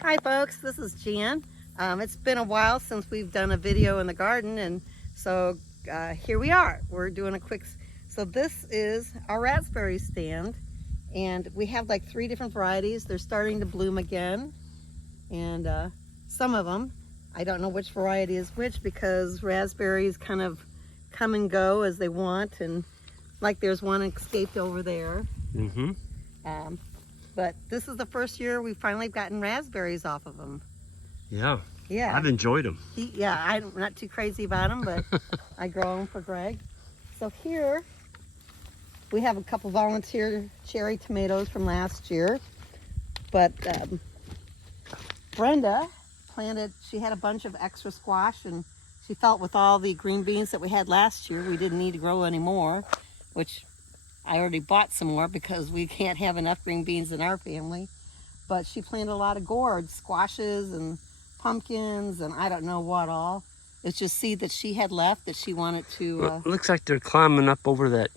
Hi folks, this is Jan. It's been a while since we've done a video in the garden, and so here we are. We're doing a quick, so this is our raspberry stand, and we have like 3 different varieties. They're starting to bloom again, and some of them, I don't know which variety is which because raspberries kind of come and go as they want, and like there's one escaped over there. But this is the first year we've finally gotten raspberries off of them. Yeah. Yeah. I've enjoyed them. Yeah, I'm not too crazy about them, but I grow them for Greg. So here we have a couple volunteer cherry tomatoes from last year. But Brenda planted, she had a bunch of extra squash, and she felt with all the green beans that we had last year, we didn't need to grow any more, which I already bought some more because we can't have enough green beans in our family. But she planted a lot of gourds, squashes and pumpkins and I don't know what all. It's just seed that she had left that she wanted to... Well, looks like they're climbing up over that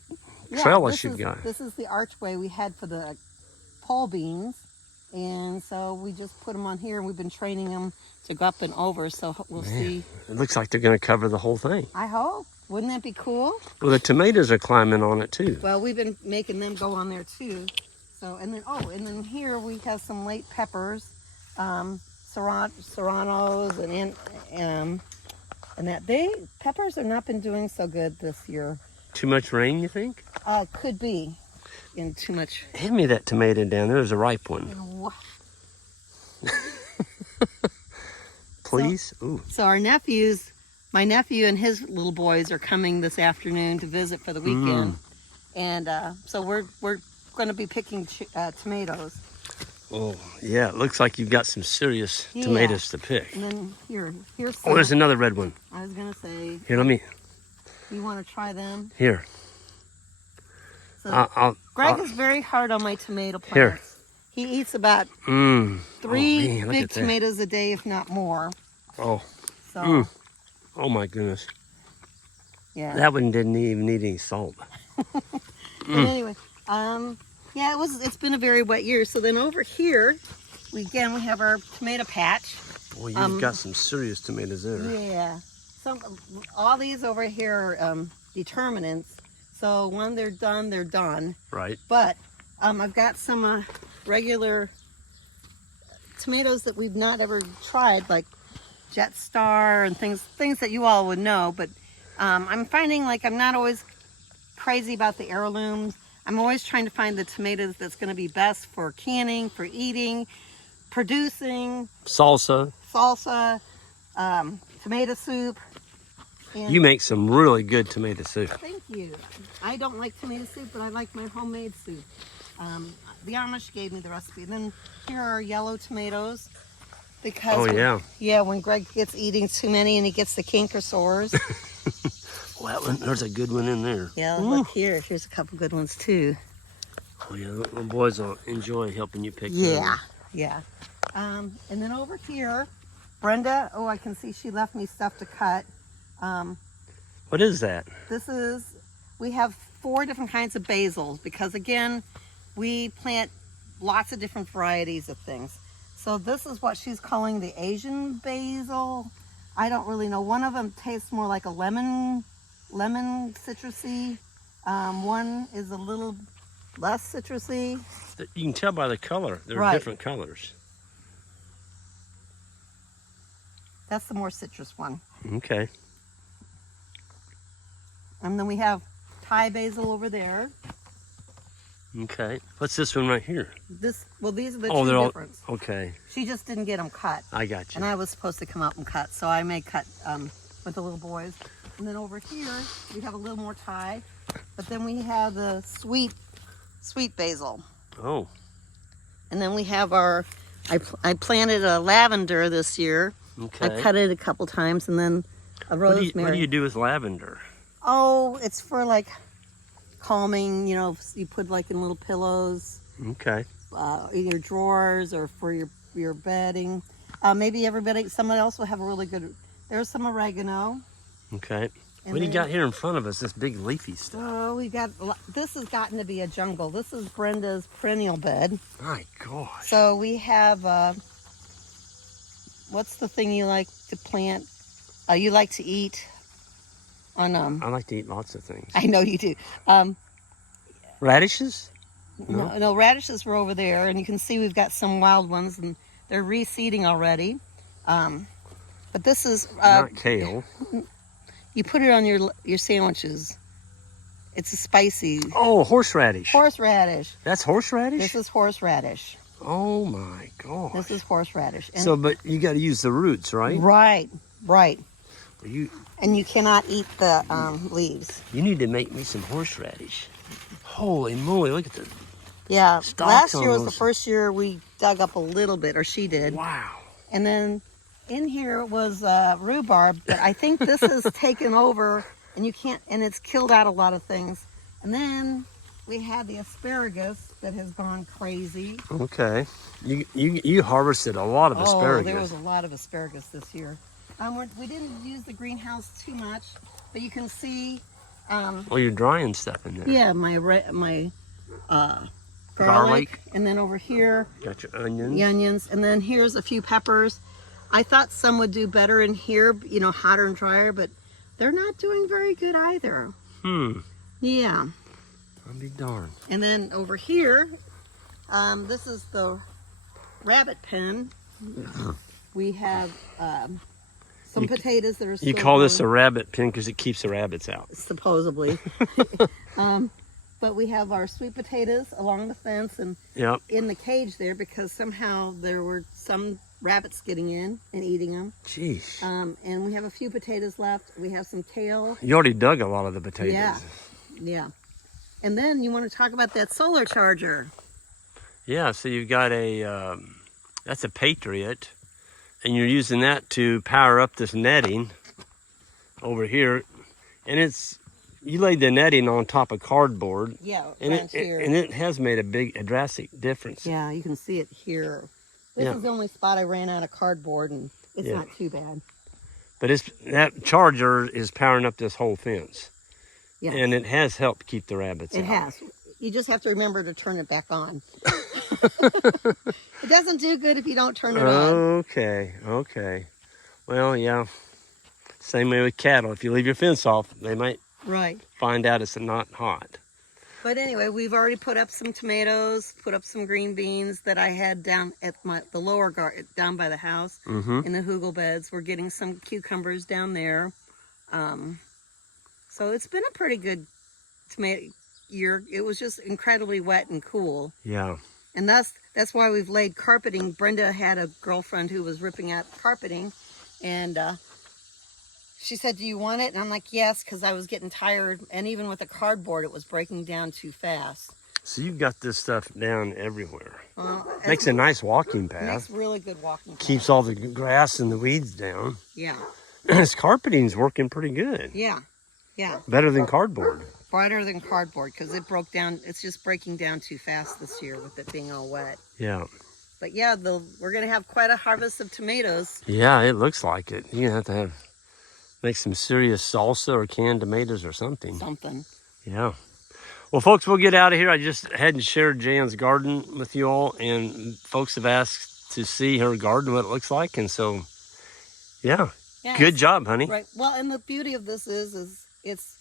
trellis you've got. This is the archway we had for the pole beans. And so we just put them on here, and we've been training them to go up and over, so we'll see. It looks like they're going to cover the whole thing. I hope. Wouldn't that be cool? Well, the tomatoes are climbing on it too. Well, we've been making them go on there too. So, and then here we have some late peppers, serranos, and that peppers have not been doing so good this year. Too much rain, you think? Could be, in too much. Hand me that tomato down there. There's a ripe one. Please. So our my nephew and his little boys are coming this afternoon to visit for the weekend, and so we're going to be picking tomatoes. Oh yeah, it looks like you've got some serious tomatoes to pick. And then here's some. Oh, there's another red one. I was going to say. Here, let me. You want to try them? Here. So Greg is very hard on my tomato plants. Here. He eats about 3 big tomatoes a day, if not more. Oh. So. Oh my goodness. Yeah. That one didn't even need any salt. But anyway, yeah, it's been a very wet year. So then over here, we have our tomato patch. Boy, you've got some serious tomatoes there. Yeah. All these over here are determinants. So when they're done, they're done. Right. But I've got some regular tomatoes that we've not ever tried, like Jet Star and things that you all would know. But I'm finding like I'm not always crazy about the heirlooms. I'm always trying to find the tomatoes that's going to be best for canning, for eating, producing. Salsa, tomato soup. And you make some really good tomato soup. Thank you. I don't like tomato soup, but I like my homemade soup. The Amish gave me the recipe. And then here are yellow tomatoes. Because when Greg gets eating too many and he gets the canker sores. Well, there's a good one in there. Yeah, look here. Here's a couple good ones too. Oh yeah, the boys will enjoy helping you pick them. Yeah. And then over here, Brenda, I can see she left me stuff to cut. What is that? We have 4 different kinds of basils because again, we plant lots of different varieties of things. So this is what she's calling the Asian basil. I don't really know. One of them tastes more like a lemon citrusy. One is a little less citrusy. You can tell by the color. They're different colors. That's the more citrus one. Okay. And then we have Thai basil over there. Okay. What's this one right here? These are the two difference. Okay. She just didn't get them cut. I got you. And I was supposed to come up and cut, so I may cut with the little boys. And then over here, we have a little more Thai. But then we have the sweet basil. Oh. And then we have I planted a lavender this year. Okay. I cut it a couple times, and then a rosemary. What do you do with lavender? Oh, it's for like calming, you put like in little pillows. Okay. In your drawers or for your bedding. Maybe somebody else will have a really good, there's some oregano. Okay. What do you got here in front of us, this big leafy stuff? Oh, this has gotten to be a jungle. This is Brenda's perennial bed. My gosh. So we have what's the thing you like to plant? You like to eat on I like to eat lots of things. I know you do. Radishes? No, radishes were over there, and you can see we've got some wild ones, and they're reseeding already. But this is Not kale. you put it on your sandwiches. It's a spicy Oh, horseradish. horseradish. That's horseradish? This is horseradish. Oh my God. This is horseradish. And So, but you got to use the roots, right? Right. You And you cannot eat the leaves. need to make me some horseradish. Holy moly, look at the Yeah, stalks last on year was the those. first year we dug up a little bit, or she did. Wow. And then in here was rhubarb, but I think this has taken over, and it's killed out a lot of things. And then we had the asparagus that has gone crazy. Okay. You harvested a lot of asparagus. Oh, there was a lot of asparagus this year. We didn't use the greenhouse too much, but you can see. Well, you're drying stuff in there. Yeah, my garlic, and then over here, Got your onions. the onions, and then here's a few peppers. I thought some would do better in here, hotter and drier, but they're not doing very good either. Yeah. I'll be darned. And then over here, this is the rabbit pen. We have some potatoes that are still You call this a growing, rabbit pen because it keeps the rabbits out. supposedly. But we have our sweet potatoes along the fence and Yep. in the cage there because somehow there were some rabbits getting in and eating them. Jeez. And we have a few potatoes left. We have some kale. You already dug a lot of the potatoes. Yeah. And then you want to talk about that solar charger. Yeah, so you've got that's a Patriot, and you're using that to power up this netting over here. And you laid the netting on top of cardboard. Yeah, And right here. and it has made a drastic difference. Yeah, you can see it here. This is the only spot I ran out of cardboard, and it's not too bad. But that charger is powering up this whole fence. Yeah. And it has helped keep the rabbits out. It has. You just have to remember to turn it back on. It doesn't do good if you don't turn it on. Okay. Well, yeah. Same way with cattle. If you leave your fence off, they might Right. find out it's not hot. But anyway, we've already put up some tomatoes, put up some green beans that I had down at the lower garden, down by the house in the hugel beds. We're getting some cucumbers down there. So it's been a pretty good tomato year. It was just incredibly wet and cool. Yeah. And that's why we've laid carpeting. Brenda had a girlfriend who was ripping out carpeting, and she said, "Do you want it?" And I'm like, "Yes," because I was getting tired, and even with the cardboard, it was breaking down too fast. So you've got this stuff down everywhere. It Makes a nice walking path. makes really good walking. Keeps all the grass and the weeds down. Yeah, This carpeting's working pretty good. yeah. Better than cardboard. Brighter than cardboard because it broke down. It's just breaking down too fast this year with it being all wet. Yeah. But yeah, we're gonna have quite a harvest of tomatoes. Yeah, it looks like it. You're going to have to make some serious salsa or canned tomatoes or something. Yeah. Well, folks, we'll get out of here. I just hadn't shared Jan's garden with you all, and folks have asked to see her garden, what it looks like. And so, yeah. Good job, honey. Right. Well, and the beauty of this is it's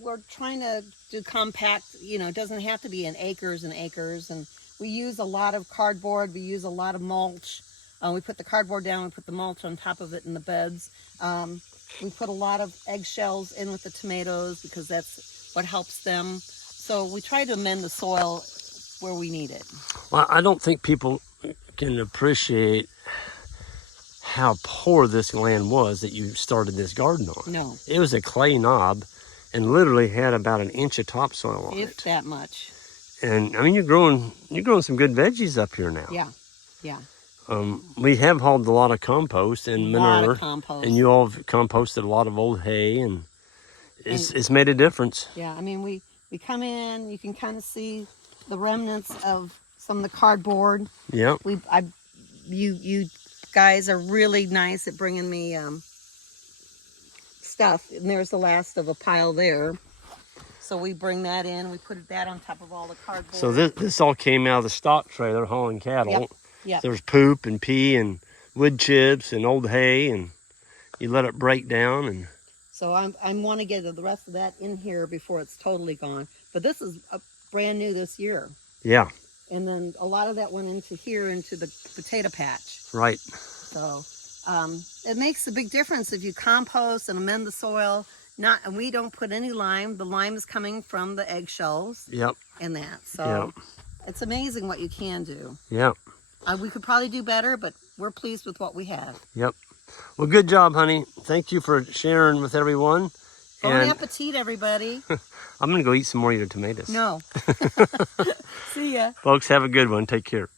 we're trying to do compact. It doesn't have to be in acres and acres. And we use a lot of cardboard. We use a lot of mulch. We put the cardboard down. We put the mulch on top of it in the beds. We put a lot of eggshells in with the tomatoes because that's what helps them. So we try to amend the soil where we need it. Well, I don't think people can appreciate how poor this land was that you started this garden on. No. It was a clay knob and literally had about an inch of topsoil on If it. that much. And I mean, you're growing some good veggies up here now. Yeah. We have hauled a lot of compost and manure. A lot of compost. And you all have composted a lot of old hay, and it's made a difference. Yeah, I mean, we come in, you can kind of see the remnants of some of the cardboard. Yeah. You guys are really nice at bringing me stuff, and there's the last of a pile there. So we bring that in, we put that on top of all the cardboard. So this all came out of the stock trailer hauling cattle. Yep. There's poop and pee and wood chips and old hay, and you let it break down. And so I want to get the rest of that in here before it's totally gone. But this is brand new this year. yeah, And then a lot of that went into here, into the potato patch. right. So it makes a big difference if you compost and amend the soil. And we don't put any lime. The lime is coming from the eggshells. Yep. And that. So it's amazing what you can do. Yep. We could probably do better, but we're pleased with what we have. Yep. Well, good job, honey. Thank you for sharing with everyone. Bon appetit, everybody. I'm going to go eat some more of your tomatoes. No. See ya. Folks, have a good one. Take care.